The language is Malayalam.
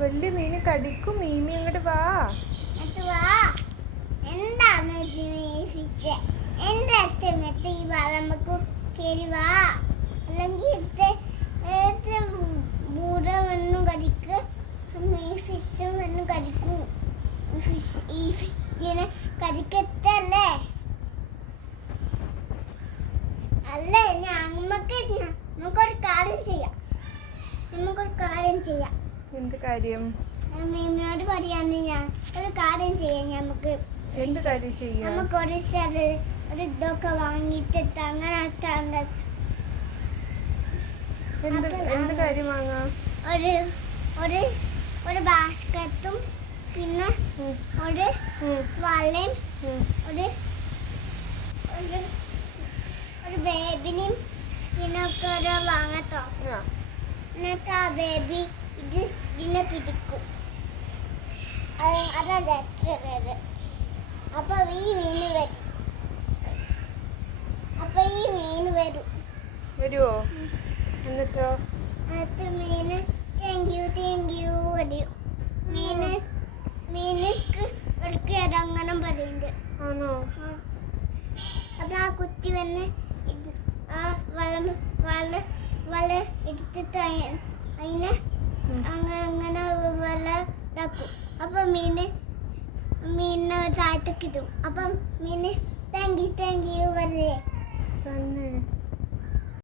വലിയ മീന് കടിക്കും. മീമി അങ്ങോട്ട് വാ. എന്താണ് ഫിഷ്? എന്റെ അടുത്ത് ഈ വളമ്പക്ക് കയറി വാ. അല്ലെങ്കിൽ ഭൂതമെന്നും കടിക്ക്, ഫിഷും എന്നും കടിക്കൂ. ഈ ഫിഷിനെ കടിക്കത്തല്ലേ? അല്ലേ നമുക്കൊരു കാര്യം ചെയ്യാം. എന്ത് കാര്യം? മീമിനോട് പറയാന്ന് ഞാൻ ഒരു കാര്യം ചെയ്യാം. എന്ത് കാര്യം ചെയ്യാം? നമുക്കൊരു ഒരു ഇതൊക്കെ വാങ്ങിയിട്ട് അങ്ങനെ എന്ത് കാര്യം വാങ്ങാം? ഒരു ബാസ്കറ്റും പിന്നെ ഒരു വളയും ഒരു ബേബിനെയും പിന്നെ ഒക്കെ ഒരു വാങ്ങത്തോ. എന്നിട്ട് ആ ബേബി ഇതിനെ പിടിക്കും. അതാ രക്ഷത്. അപ്പൊ ഈ മീന് വരും. വരുവോ? എന്നിട്ടോ? എന്നിട്ട് മീന് താങ്ക് യു വരും. മീനിക്ക് ഇവർക്ക് ഇറങ്ങണം പറയുന്നുണ്ട്. ആണോ? അപ്പൊ ആ കുത്തി വന്ന് ആ വല എടുത്തിട്ട് അതിനെ അങ്ങനെ വല ഇതാക്കും. അപ്പൊ മീനിനെ താഴത്തേക്ക് ഇടും. അപ്പം മീന് താങ്ക് യു പറയേ തന്നെ.